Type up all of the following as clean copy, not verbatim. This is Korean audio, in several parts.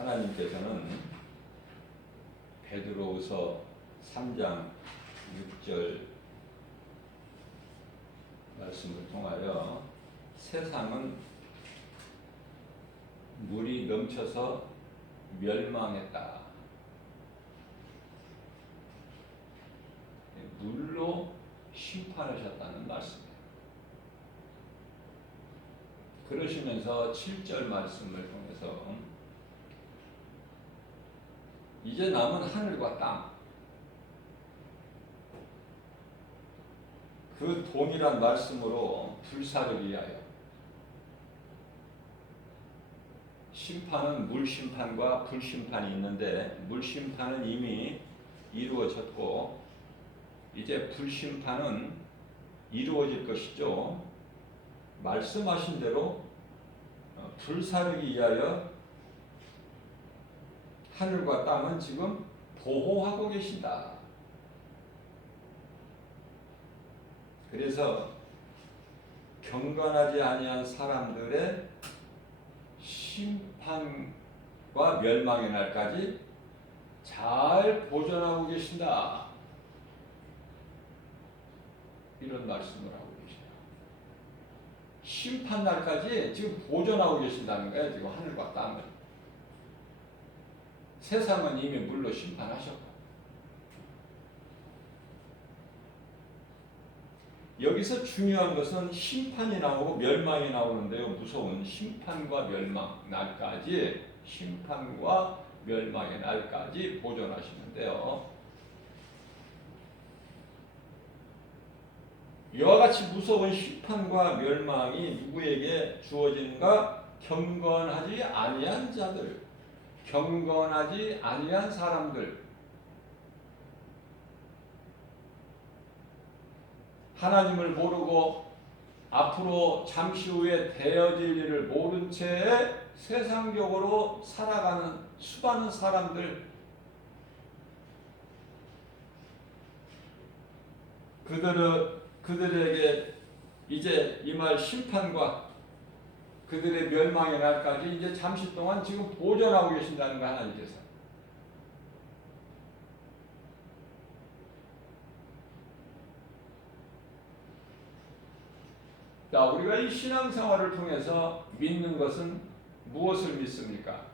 하나님께서는 베드로후서 3장 6절 말씀을 통하여 세상은 물이 넘쳐서 멸망했다. 물로 심판하셨다는 말씀이에요. 그러시면서 7절 말씀을 통해서 이제 남은 하늘과 땅, 그 동일한 말씀으로 불사를 위하여 심판은 물심판과 불심판이 있는데 물심판은 이미 이루어졌고 이제 불심판은 이루어질 것이죠. 말씀하신 대로 불사르기 위하여 하늘과 땅은 지금 보호하고 계신다. 그래서 경건하지 아니한 사람들의 심판과 멸망의 날까지 잘 보존하고 계신다. 이런 말씀을 하고 계세요. 심판 날까지 지금 보존하고 계신다는 거예요. 지금 하늘과 땅을. 세상은 이미 물로 심판하셨고 여기서 중요한 것은 심판이 나오고 멸망이 나오는데요. 무서운 심판과 멸망 날까지 심판과 멸망의 날까지 보존하시는데요. 이와 같이 무서운 심판과 멸망이 누구에게 주어지는가? 경건하지 아니한 자들, 경건하지 아니한 사람들, 하나님을 모르고 앞으로 잠시 후에 되어질 일을 모른 채 세상적으로 살아가는 수많은 사람들, 그들에게 이제 임할 심판과 그들의 멸망의 날까지 이제 잠시 동안 지금 보존하고 계신다는 거 하나님께서. 자, 우리가 이 신앙생활을 통해서 믿는 것은 무엇을 믿습니까?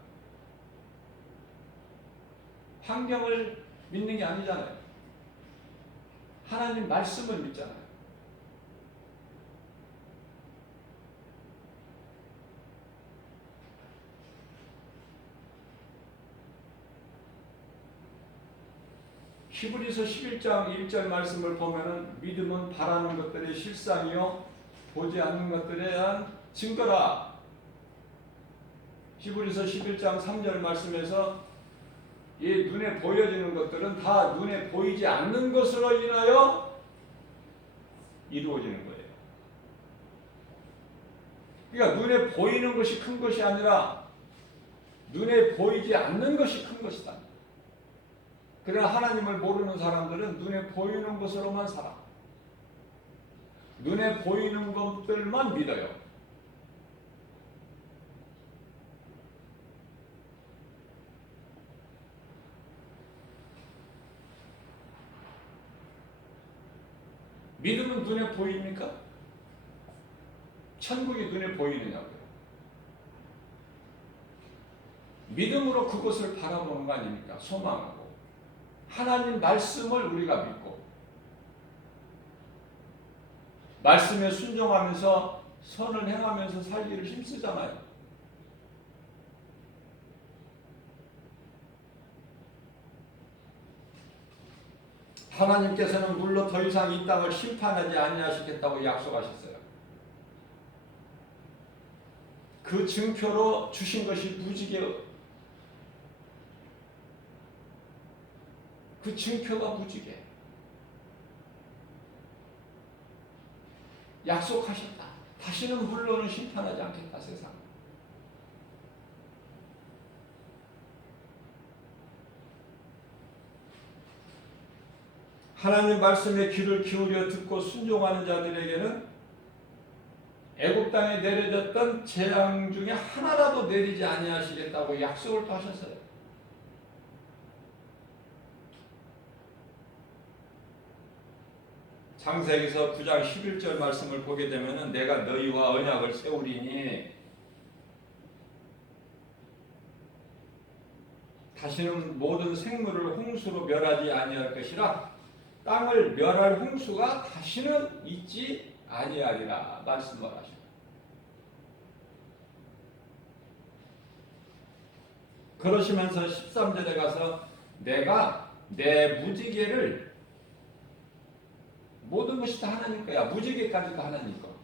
환경을 믿는 게 아니잖아요. 하나님 말씀을 믿잖아요. 히브리서 11장 1절 말씀을 보면은 믿음은 바라는 것들의 실상이요 보지 않는 것들에 대한 증거라. 히브리서 11장 3절 말씀에서 이 눈에 보여지는 것들은 다 눈에 보이지 않는 것으로 인하여 이루어지는 거예요. 그러니까 눈에 보이는 것이 큰 것이 아니라 눈에 보이지 않는 것이 큰 것이다. 그러나 하나님을 모르는 사람들은 눈에 보이는 것으로만 살아. 눈에 보이는 것들만 믿어요. 믿음은 눈에 보입니까? 천국이 눈에 보이느냐고요. 믿음으로 그것을 바라보는 거 아닙니까? 소망하고. 하나님 말씀을 우리가 믿고 말씀에 순종하면서 선을 행하면서 살기를 힘쓰잖아요. 하나님께서는 물로 더 이상 이 땅을 심판하지 아니하시겠다고 약속하셨어요. 그 증표로 주신 것이 무지개요. 그 증표가 무지개. 약속하셨다. 다시는 물로는 심판하지 않겠다, 세상. 하나님 말씀에 귀를 기울여 듣고 순종하는 자들에게는 애굽 땅에 내려졌던 재앙 중에 하나라도 내리지 아니하시겠다고 약속을 또 하셨어요. 창세기서 9장 11절 말씀을 보게 되면은 내가 너희와 언약을 세우리니 다시는 모든 생물을 홍수로 멸하지 아니할 것이라 땅을 멸할 홍수가 다시는 있지 아니하리라 말씀을 하셔요. 그러시면서 13절에 가서 내가 내 무지개를 모든 것이 다 하나님 거야. 무지개까지도 하나님 거.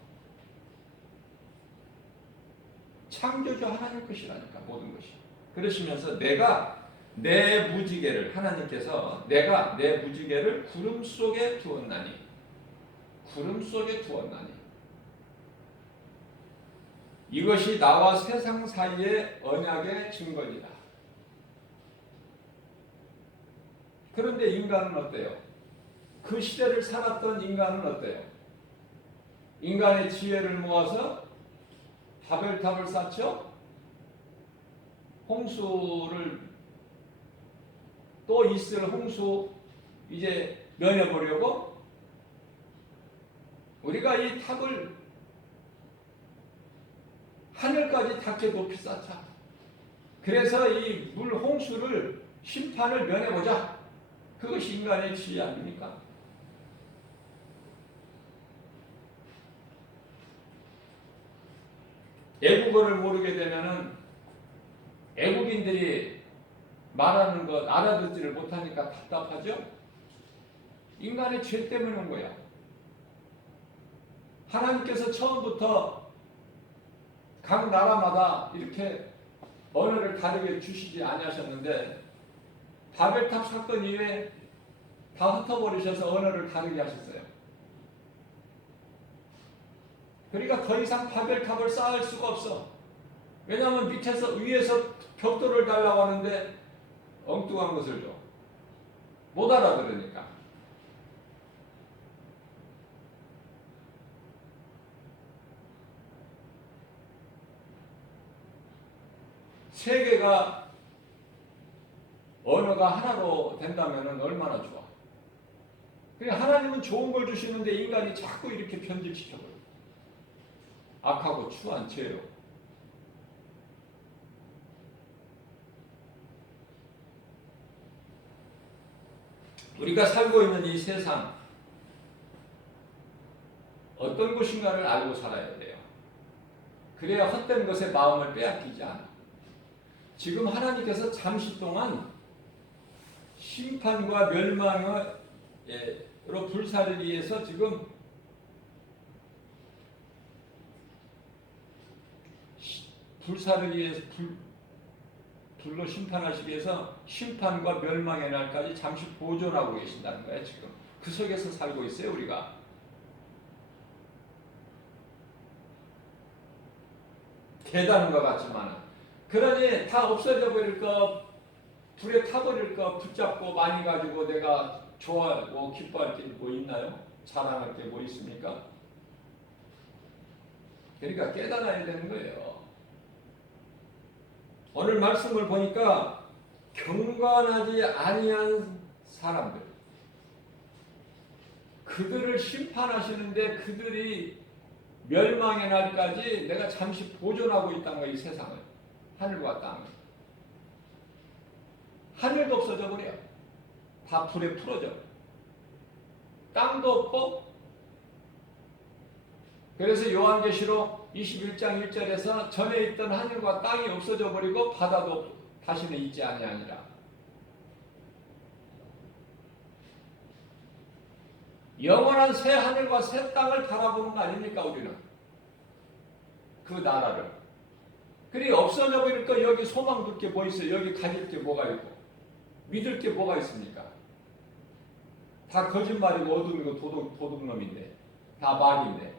창조주 하나님 것이라니까 모든 것이. 그러시면서 내가 내 무지개를 하나님께서 내가 내 무지개를 구름 속에 두었나니 구름 속에 두었나니 이것이 나와 세상 사이의 언약의 증거이다. 그런데 인간은 어때요? 그 시대를 살았던 인간은 어때요? 인간의 지혜를 모아서 바벨탑을 쌓죠? 홍수를 또 있을 홍수 이제 면해보려고 우리가 이 탑을 하늘까지 닿게 높이 쌓자. 그래서 이 물 홍수를 심판을 면해보자. 그것이 인간의 지혜 아닙니까? 애국어를 모르게 되면은 애국인들이 말하는 것 알아듣지를 못하니까 답답하죠? 인간의 죄 때문에 온 거야. 하나님께서 처음부터 각 나라마다 이렇게 언어를 다르게 주시지 아니하셨는데 바벨탑 사건 이후에 다 흩어버리셔서 언어를 다르게 하셨어요. 그러니까 더 이상 바벨탑을 쌓을 수가 없어. 왜냐하면 밑에서 위에서 벽돌을 달라고 하는데 엉뚱한 것을 줘. 못 알아들으니까. 세계가 언어가 하나로 된다면 얼마나 좋아. 그냥 하나님은 좋은 걸 주시는데 인간이 자꾸 이렇게 편집시켜버려. 악하고 추한 죄요. 우리가 살고 있는 이 세상 어떤 곳인가를 알고 살아야 돼요. 그래야 헛된 것에 마음을 빼앗기지 않아. 지금 하나님께서 잠시 동안 심판과 멸망으로 불사를 위해서 지금 불사를 위해서 불로 심판하시기 위해서 심판과 멸망의 날까지 잠시 보존하고 계신다는 거예요. 지금 그 속에서 살고 있어요. 우리가 대단한 것 같지만 그러니 다 없어져 버릴 거 불에 타버릴 거 붙잡고 많이 가지고 내가 좋아하고 기뻐할 게 뭐 있나요? 자랑할 게 뭐 있습니까? 그러니까 깨달아야 되는 거예요. 오늘 말씀을 보니까 경건하지 아니한 사람들 그들을 심판하시는데 그들이 멸망의 날까지 내가 잠시 보존하고 있다는 거야. 이 세상을 하늘과 땅을 하늘도 없어져 버려. 다 불에 풀어져. 땅도 없고 그래서 요한계시록 21장 1절에서 전에 있던 하늘과 땅이 없어져 버리고 바다도 다시는 있지 아니하니라. 영원한 새 하늘과 새 땅을 바라보는 거 아닙니까 우리는? 그 나라를. 그리 없어져 버릴 거 여기 소망 둘 게 뭐 있어요? 여기 가질 게 뭐가 있고 믿을 게 뭐가 있습니까? 다 거짓말이고 어두운 거 도둑놈인데 다 말인데.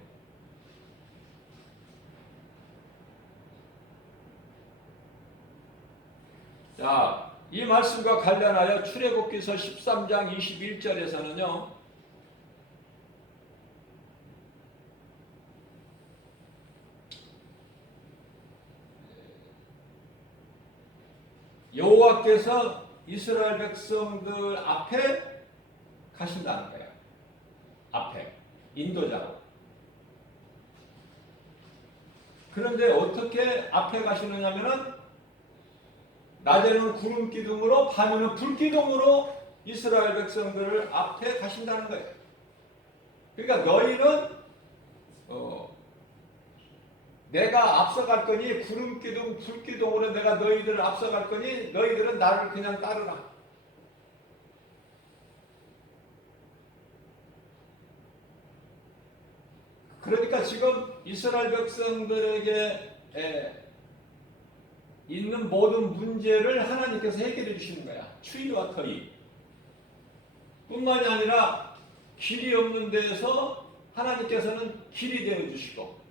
자, 이 말씀과 관련하여 출애굽기서 13장 21절에서는요. 여호와께서 이스라엘 백성들 앞에 가신다는 거예요. 앞에 인도자로. 그런데 어떻게 앞에 가시느냐면은 낮에는 구름 기둥으로 밤에는 불 기둥으로 이스라엘 백성들을 앞에 가신다는 거예요. 그러니까 너희는 내가 앞서갈 거니 구름 기둥 불 기둥으로 내가 너희들을 앞서갈 거니 너희들은 나를 그냥 따르라. 그러니까 지금 이스라엘 백성들에게 있는 모든 문제를 하나님께서 해결해 주시는 거야. 추위와 더위 뿐만이 아니라 길이 없는 데에서 하나님께서는 길이 되어 주시고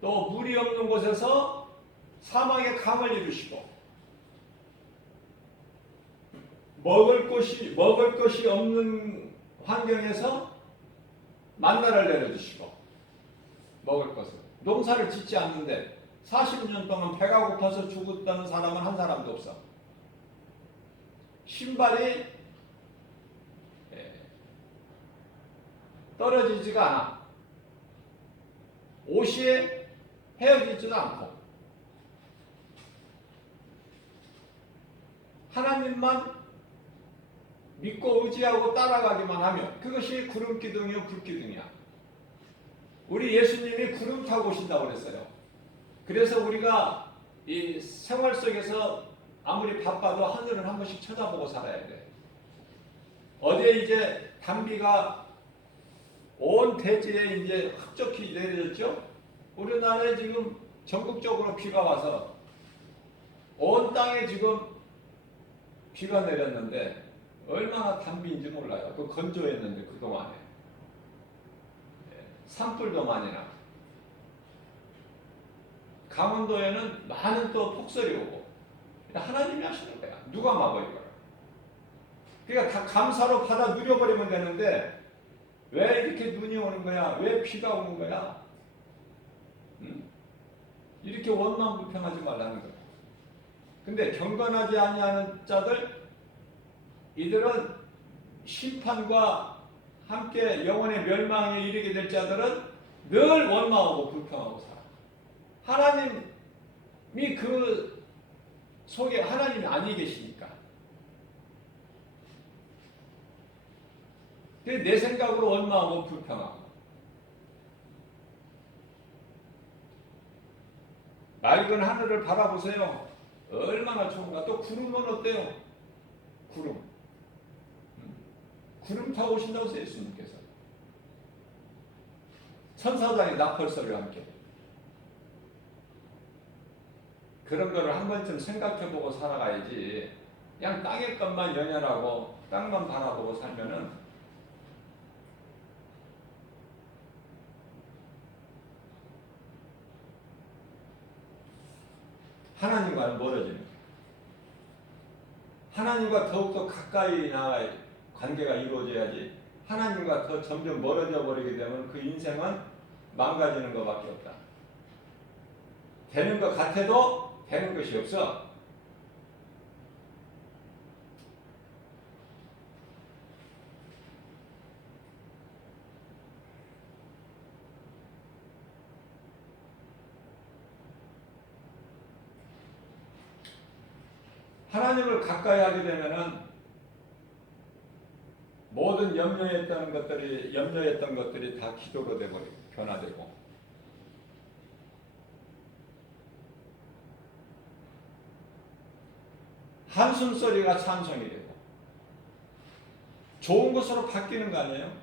또 물이 없는 곳에서 사막에 강을 이루시고 먹을 것이 없는 환경에서 만나를 내려주시고 먹을 것을 농사를 짓지 않는데 40년 동안 배가 고파서 죽었다는 사람은 한 사람도 없어. 신발이 떨어지지가 않아. 옷이 헤어지지도 않고 하나님만 믿고 의지하고 따라가기만 하면 그것이 구름 기둥이요 불 기둥이야. 우리 예수님이 구름 타고 오신다고 그랬어요. 그래서 우리가 이 생활 속에서 아무리 바빠도 하늘을 한 번씩 쳐다보고 살아야 돼. 어제 이제 단비가 온 대지에 이제 흡족히 내려졌죠. 우리나라에 지금 전국적으로 비가 와서 온 땅에 지금 비가 내렸는데 얼마나 단비인지 몰라요. 그 건조했는데 그동안에 산불도 많이 나. 강원도에는 많은 또 폭설이 오고 하나님이 하시는 거야. 누가 막어 이걸? 그러니까 다 감사로 받아 누려버리면 되는데 왜 이렇게 눈이 오는 거야? 왜 비가 오는 거야? 이렇게 원망불평하지 말라는 거야. 근데 경건하지 아니하는 자들 이들은 심판과 함께 영혼의 멸망에 이르게 될 자들은 늘 원망하고 불평하고 살아. 하나님이 그 속에 하나님이 아니 계시니까. 내 생각으로 원망하고 불평하고. 맑은 하늘을 바라보세요. 얼마나 좋은가. 또 구름은 어때요? 구름. 구름 타고 오신다고 했어요. 예수님께서. 천사장의 나팔소리와 함께. 그런 거를 한 번쯤 생각해보고 살아가야지. 그냥 땅의 것만 연연하고 땅만 바라보고 살면은 하나님과는 멀어지는 거예요. 하나님과 더욱더 가까이 나가 관계가 이루어져야지 하나님과 더 점점 멀어져 버리게 되면 그 인생은 망가지는 것밖에 없다. 되는 것 같아도 되는 것이 없어. 하나님을 가까이 하게 되면은 모든 염려했던 것들이 다 기도로 되버리고 변화되고 한숨 소리가 찬송이 되고 좋은 것으로 바뀌는 거 아니에요?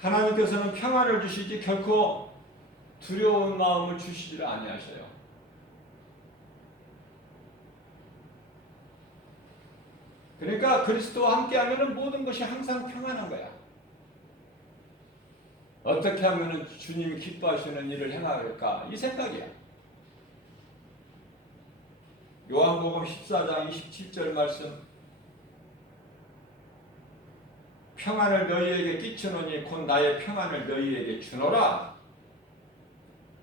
하나님께서는 평안을 주시지 결코 두려운 마음을 주시지 아니하셔요. 그러니까 그리스도와 함께하면 모든 것이 항상 평안한 거야. 어떻게 하면 주님이 기뻐하시는 일을 행하실까? 이 생각이야. 요한복음 14장 27절 말씀 평안을 너희에게 끼치노니 곧 나의 평안을 너희에게 주노라.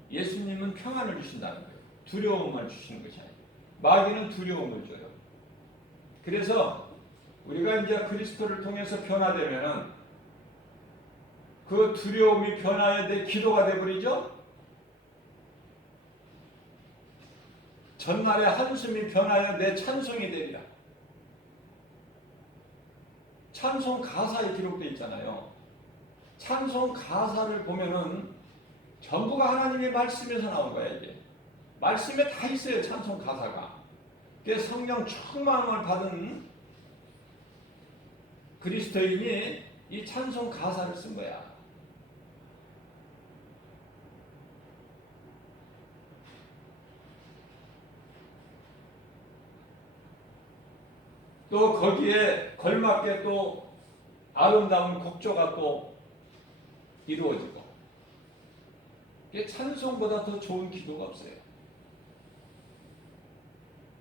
예수님은 평안을 주신다는 거예요. 두려움을 주시는 것이 아니에요. 마귀는 두려움을 줘요. 그래서 우리가 이제 그리스도를 통해서 변화되면은 그 두려움이 변화해 내 기도가 되어버리죠. 전날의 한숨이 변하여 내 찬송이 되리라. 찬송 가사에 기록되어 있잖아요. 찬송 가사를 보면은 전부가 하나님의 말씀에서 나온 거야. 이게 말씀에 다 있어요. 찬송 가사가. 그게 성령 충만함을 받은 그리스도인이 이 찬송 가사를 쓴 거야. 또 거기에 걸맞게 또 아름다운 곡조가 또 이루어지고, 이게 찬송보다 더 좋은 기도가 없어요.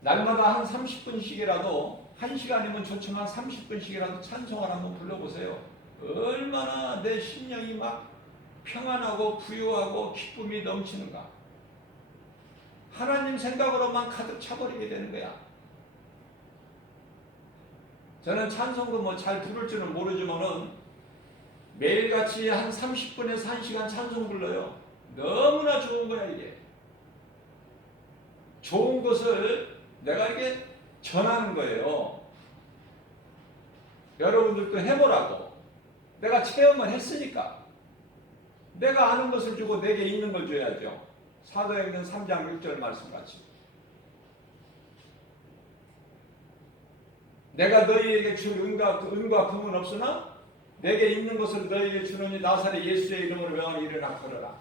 날마다 한 30분씩이라도, 1시간이면 좋지만 30분씩이라도 찬송을 한번 불러보세요. 얼마나 내 심령이 막 평안하고 부유하고 기쁨이 넘치는가. 하나님 생각으로만 가득 차버리게 되는 거야. 저는 찬송도 뭐 잘 부를 줄은 모르지만은 매일같이 한 30분에서 1시간 찬송 불러요. 너무나 좋은 거야. 이게 좋은 것을 내가 이게 전하는 거예요. 여러분들도 해보라고. 내가 체험을 했으니까. 내가 아는 것을 주고 내게 있는 걸 줘야죠. 사도행전 3장 6절 말씀같이. 내가 너희에게 줄 은과 금은 없으나 내게 있는 것을 너희에게 주노니 나사렛 예수의 이름으로 명하여 일어나 걸어라.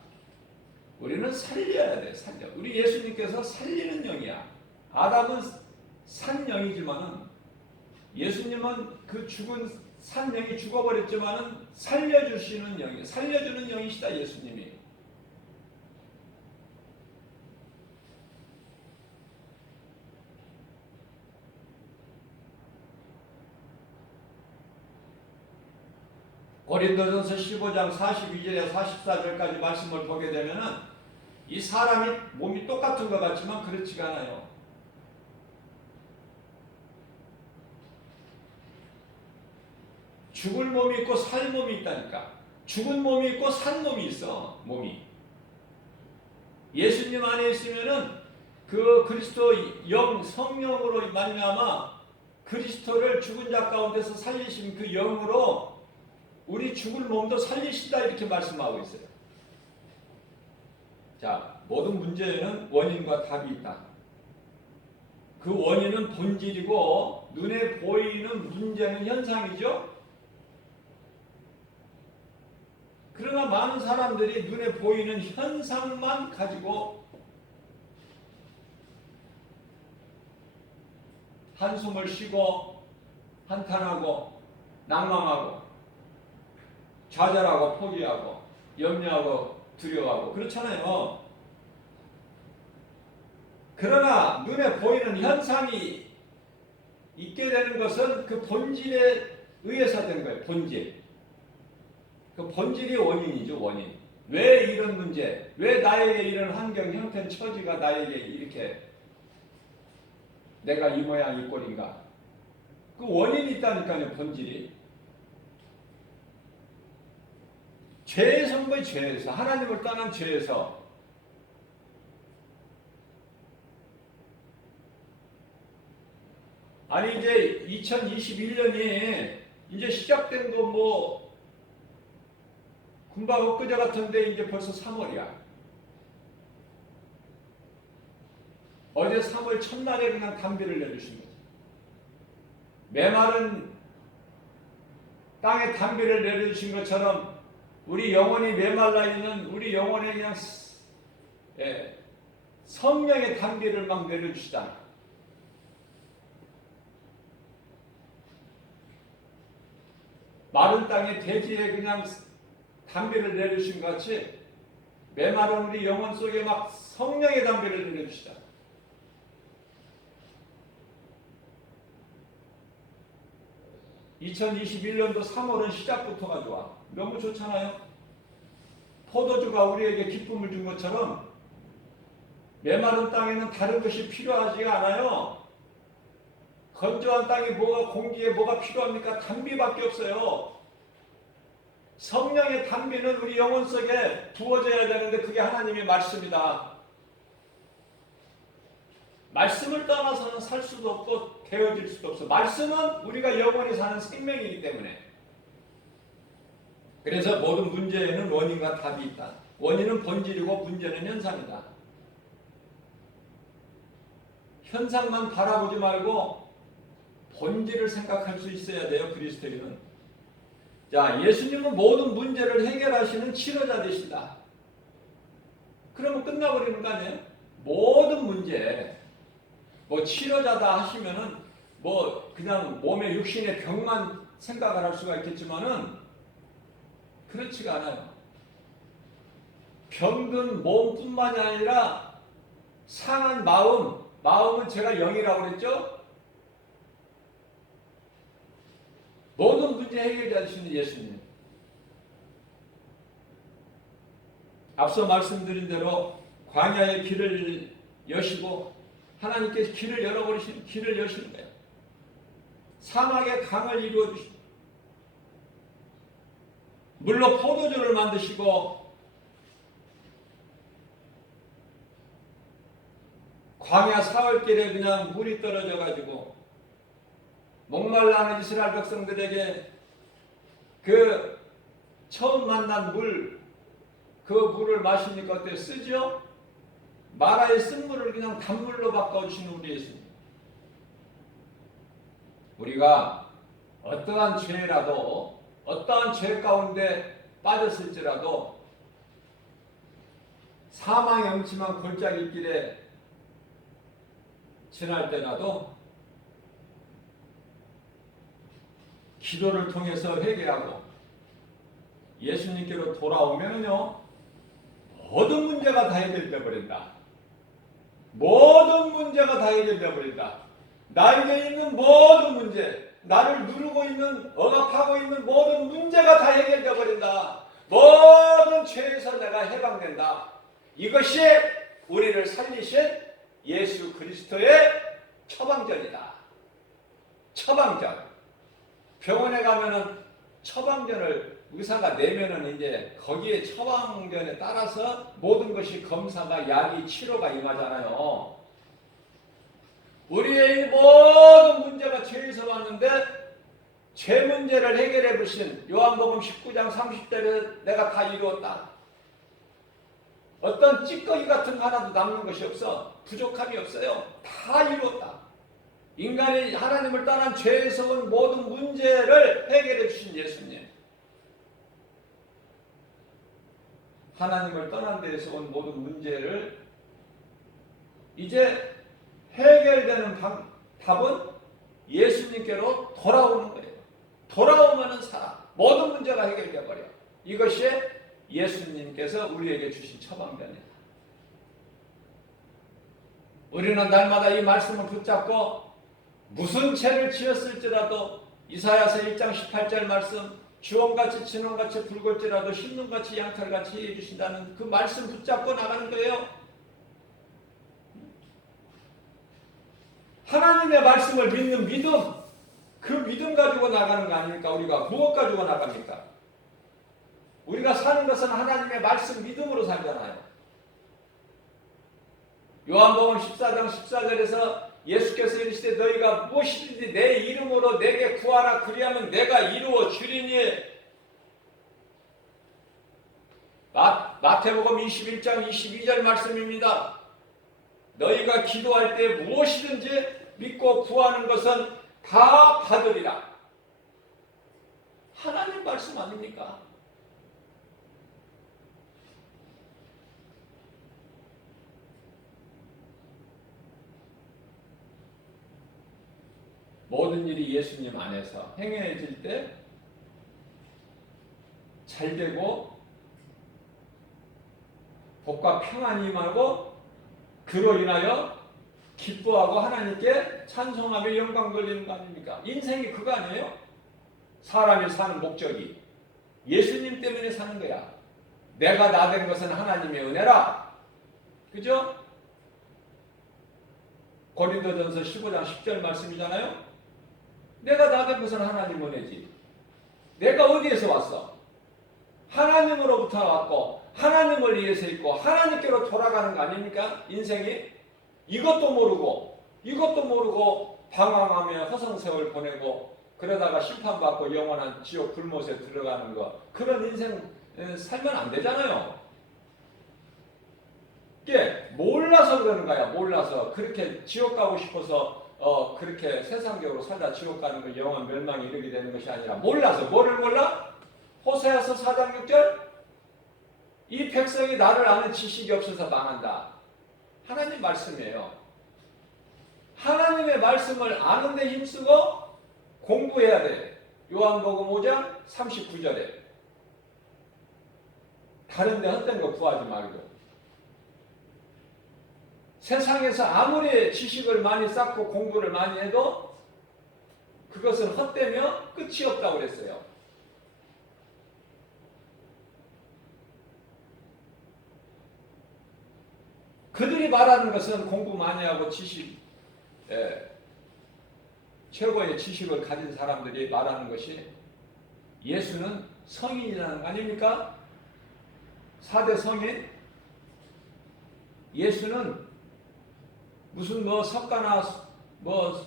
우리는 살려야 돼. 살려. 우리 예수님께서 살리는 영이야. 아담은 산 영이지만은 예수님은 그 죽은 산 영이 죽어버렸지만은 살려주시는 영이, 살려주는 영이시다. 예수님이. 고린도전서 15장 42절에 44절까지 말씀을 보게 되면은 이 사람이 몸이 똑같은 것 같지만 그렇지가 않아요. 죽을 몸이 있고 살 몸이 있다니까. 죽은 몸이 있고 산 몸이 있어. 몸이. 예수님 안에 있으면은 그 그리스도 영 성령으로 말미암아 그리스도를 죽은 자 가운데서 살리신 그 영으로 우리 죽을 몸도 살리신다 이렇게 말씀하고 있어요. 자, 모든 문제에는 원인과 답이 있다. 그 원인은 본질이고 눈에 보이는 문제는 현상이죠. 그러나 많은 사람들이 눈에 보이는 현상만 가지고 한숨을 쉬고 한탄하고 낭망하고 좌절하고 포기하고 염려하고 두려워하고 그렇잖아요. 그러나 눈에 보이는 현상이 있게 되는 것은 그 본질에 의해서 된 거예요. 본질. 그 본질이 원인이죠. 원인. 왜 이런 문제, 왜 나에게 이런 환경, 형편, 처지가 나에게 이렇게 내가 이 모양 이 꼴인가. 그 원인이 있다니까요. 본질이. 죄에서 온 거예요. 죄에서. 하나님을 떠난 죄에서. 아니 이제 2021년이 이제 시작된 거 뭐 금방 엊그제 같은데 이제 벌써 3월이야. 어제 3월 첫날에 그냥 담비를 내주신 거지. 메마른 땅에 담비를 내려주신 것처럼 우리 영혼이 메말라 있는 우리 영혼에 그냥 성령의 담비를 막 내려주시잖아. 마른 땅에 대지에 그냥 담비를 내려주신 것 같이 메마른 우리 영혼 속에 막 성령의 담비를 내려주시잖아. 2021년도 3월은 시작부터가 좋아. 너무 좋잖아요. 포도주가 우리에게 기쁨을 준 것처럼 메마른 땅에는 다른 것이 필요하지가 않아요. 건조한 땅에 뭐가 공기에 뭐가 필요합니까? 단비밖에 없어요. 성령의 단비는 우리 영혼 속에 부어져야 되는데 그게 하나님의 말씀이다. 말씀을 떠나서는 살 수도 없고 되어질 수도 없어. 말씀은 우리가 영원히 사는 생명이기 때문에. 그래서 모든 문제에는 원인과 답이 있다. 원인은 본질이고 문제는 현상이다. 현상만 바라보지 말고 본질을 생각할 수 있어야 돼요. 그리스도인은. 자, 예수님은 모든 문제를 해결하시는 치료자 되시다. 그러면 끝나버리는 거 아니에요? 모든 문제 뭐 치료자다 하시면은 뭐 그냥 몸의 육신의 병만 생각을 할 수가 있겠지만은 그렇지가 않아요. 병든 몸뿐만이 아니라 상한 마음은 제가 영이라고 그랬죠? 모든 문제 해결해 주시는 예수님. 앞서 말씀드린 대로 광야의 길을 여시고 하나님께서 길을 열어버리시는 길을 여시는 거예요. 사막의 강을 이루어 주시고 물로 포도주를 만드시고 광야 사흘길에 그냥 물이 떨어져 가지고 목말라하는 이스라엘 백성들에게 그 처음 만난 물, 그 물을 마시니까 어때요? 쓰죠? 마라의 쓴물을 그냥 단물로 바꿔주시는 우리 예수님. 우리가 어떠한 죄라도 어떠한 죄 가운데 빠졌을지라도 사망의 음침한 골짜기 길에 지날 때라도 기도를 통해서 회개하고 예수님께로 돌아오면요 모든 문제가 다 해결되어 버린다. 모든 문제가 다 해결되어 버린다. 나에게 있는 모든 문제, 나를 누르고 있는, 억압하고 있는 모든 문제가 다 해결되어 버린다. 모든 죄에서 내가 해방된다. 이것이 우리를 살리신 예수 그리스도의 처방전이다. 처방전. 병원에 가면은 처방전을 의사가 내면은 이제 거기에 처방전에 따라서 모든 것이 검사가 약이 치료가 임하잖아요. 우리의 모든 문제가 죄에서 왔는데 죄 문제를 해결해 보신 요한복음 19장 30절에 내가 다 이루었다. 어떤 찌꺼기 같은 거 하나도 남는 것이 없어. 부족함이 없어요. 다 이루었다. 인간이 하나님을 떠난 죄에서 온 모든 문제를 해결해 주신 예수님. 하나님을 떠난 데에서 온 모든 문제를 이제 해결되는 답은 예수님께로 돌아오는 거예요. 돌아오면은 살아. 모든 문제가 해결되어 버려. 이것이 예수님께서 우리에게 주신 처방전이다. 우리는 날마다 이 말씀을 붙잡고 무슨 죄를 지었을지라도 이사야서 1장 18절 말씀 주홍같이 진홍같이 붉을지라도 흰눈같이 양털같이 해주신다는 그 말씀 붙잡고 나가는 거예요. 하나님의 말씀을 믿는 믿음, 그 믿음 가지고 나가는 거 아닙니까? 우리가 무엇 가지고 나갑니까? 우리가 사는 것은 하나님의 말씀 믿음으로 살잖아요. 요한복음 14장 14절에서 예수께서 이르시되 너희가 무엇이든지 내 이름으로 내게 구하라 그리하면 내가 이루어 주리니. 마태복음 21장 22절 말씀입니다. 너희가 기도할 때 무엇이든지 믿고 구하는 것은 다 받으리라. 하나님 말씀 아닙니까? 모든 일이 예수님 안에서 행해질 때 잘 되고 복과 평안이 임하고 그로 인하여 기뻐하고 하나님께 찬송하며 영광 돌리는 거 아닙니까? 인생이 그거 아니에요? 사람이 사는 목적이 예수님 때문에 사는 거야. 내가 나 된 것은 하나님의 은혜라. 그죠? 고린도전서 15장 10절 말씀이잖아요. 내가 나 된 것은 하나님 은혜지. 내가 어디에서 왔어? 하나님으로부터 왔고 하나님을 위해서 있고 하나님께로 돌아가는 거 아닙니까? 인생이 이것도 모르고 방황하며 허송세월 보내고 그러다가 심판받고 영원한 지옥 불못에 들어가는 거, 그런 인생 살면 안 되잖아요. 이게 몰라서 그러는 거야. 몰라서 그렇게 지옥 가고 싶어서 그렇게 세상적으로 살다 지옥 가는 거, 영원 멸망에 이르게 되는 것이 아니라 몰라서. 뭐를 몰라? 호세아서 4장 6절, 이 백성이 나를 아는 지식이 없어서 망한다. 하나님 말씀이에요. 하나님의 말씀을 아는 데 힘쓰고 공부해야 돼. 요한복음 5장 39절에 다른 데 헛된 거 구하지 말고. 세상에서 아무리 지식을 많이 쌓고 공부를 많이 해도 그것은 헛되며 끝이 없다고 그랬어요. 그들이 말하는 것은 공부 많이 하고 지식, 최고의 지식을 가진 사람들이 말하는 것이 예수는 성인이라는 거 아닙니까? 4대 성인. 예수는 무슨 석가나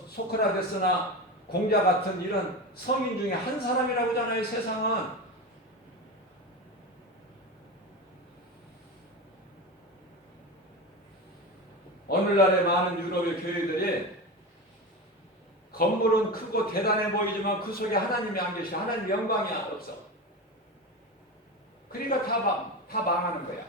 소크라테스나 공자 같은 이런 성인 중에 한 사람이라고 하잖아요. 세상은. 오늘날의 많은 유럽의 교회들이 건물은 크고 대단해 보이지만 그 속에 하나님이 안 계셔. 하나님 영광이 없어. 그러니까 다 망하는 거야.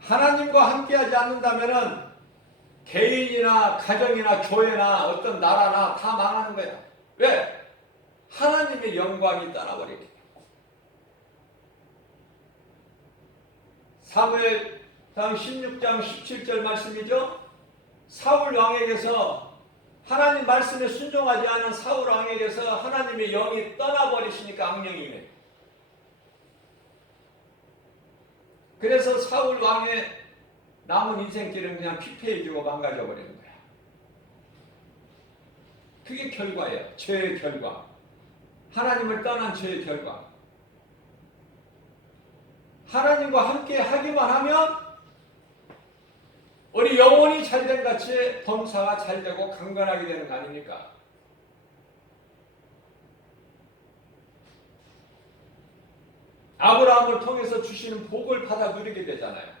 하나님과 함께하지 않는다면은 개인이나 가정이나 교회나 어떤 나라나 다 망하는 거야. 왜? 하나님의 영광이 떠나버리기. 사무엘상 16장 17절 말씀이죠. 사울 왕에게서, 하나님 말씀에 순종하지 않은 사울 왕에게서 하나님의 영이 떠나버리시니까 악령이네. 그래서 사울 왕의 남은 인생길은 그냥 피폐해지고 망가져 버리는 거야. 그게 결과예요. 죄의 결과. 하나님을 떠난 죄의 결과. 하나님과 함께 하기만 하면 우리 영혼이 잘된 같이 범사가 잘되고 강건하게 되는 거 아닙니까? 아브라함을 통해서 주시는 복을 받아 누리게 되잖아요.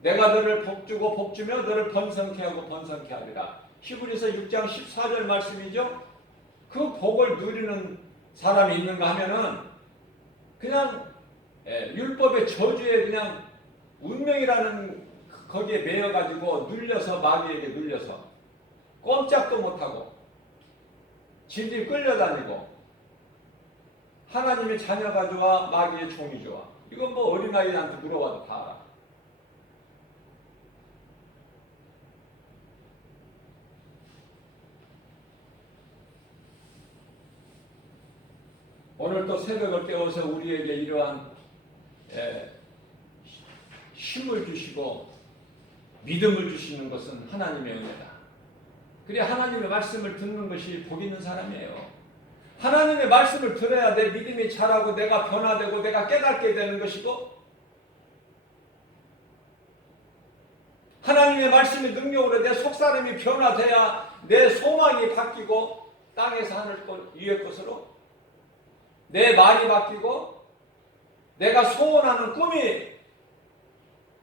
내가 너를 복주고 복주며 너를 번성케 하고 번성케 하리라. 히브리서 6장 14절 말씀이죠. 그 복을 누리는 사람이 있는가 하면은 그냥 율법의 저주에 그냥 운명이라는 거기에 매여가지고 눌려서, 마귀에게 눌려서 꼼짝도 못하고 질질 끌려다니고 하나님의 자녀가 좋아, 마귀의 종이 좋아. 이건 어린아이한테 물어봐도 다 알아. 오늘 또 새벽을 깨워서 우리에게 이러한 힘을 주시고 믿음을 주시는 것은 하나님의 은혜다. 그래, 하나님의 말씀을 듣는 것이 복 있는 사람이에요. 하나님의 말씀을 들어야 내 믿음이 자라고 내가 변화되고 내가 깨닫게 되는 것이고, 하나님의 말씀의 능력으로 내 속사람이 변화돼야 내 소망이 바뀌고 땅에서 하늘 것 위의 것으로 내 말이 바뀌고 내가 소원하는 꿈이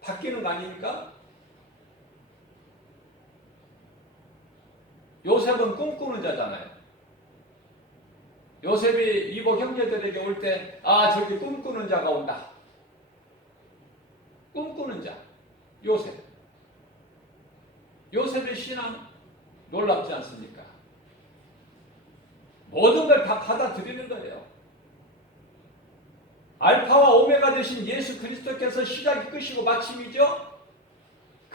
바뀌는 거 아닙니까? 요셉은 꿈꾸는 자잖아요. 요셉이 이복 형제들에게 올 때, 저기 꿈꾸는 자가 온다. 꿈꾸는 자, 요셉. 요셉의 신앙 놀랍지 않습니까? 모든 걸 다 받아들이는 거예요. 알파와 오메가 되신 예수 그리스도께서 시작이 끝이고 마침이죠.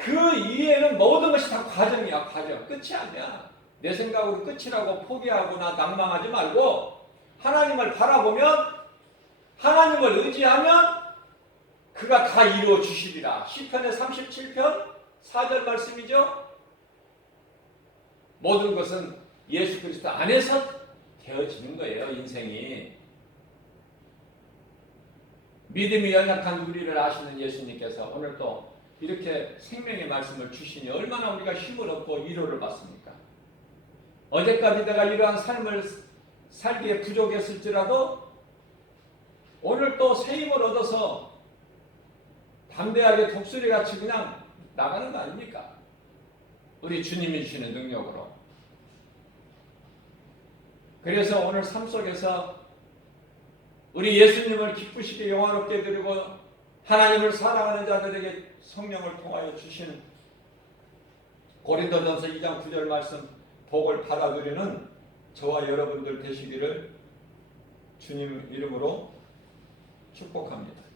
그 이해는 모든 것이 다 과정이야, 과정. 끝이 아니야. 내 생각으로 끝이라고 포기하거나 낭망하지 말고 하나님을 바라보면, 하나님을 의지하면 그가 다 이루어 주시리라. 시편의 37편 4절 말씀이죠. 모든 것은 예수 그리스도 안에서 되어지는 거예요, 인생이. 믿음이 연약한 우리를 아시는 예수님께서 오늘 또 이렇게 생명의 말씀을 주시니 얼마나 우리가 힘을 얻고 위로를 받습니까? 어제까지 내가 이러한 삶을 살기에 부족했을지라도 오늘 또 새 힘을 얻어서 담대하게 독수리같이 그냥 나가는 거 아닙니까? 우리 주님이 주시는 능력으로. 그래서 오늘 삶 속에서 우리 예수님을 기쁘시게 영화롭게 드리고 하나님을 사랑하는 자들에게 성령을 통하여 주시는 고린도전서 2장 9절 말씀 복을 받아들이는 저와 여러분들 되시기를 주님 이름으로 축복합니다.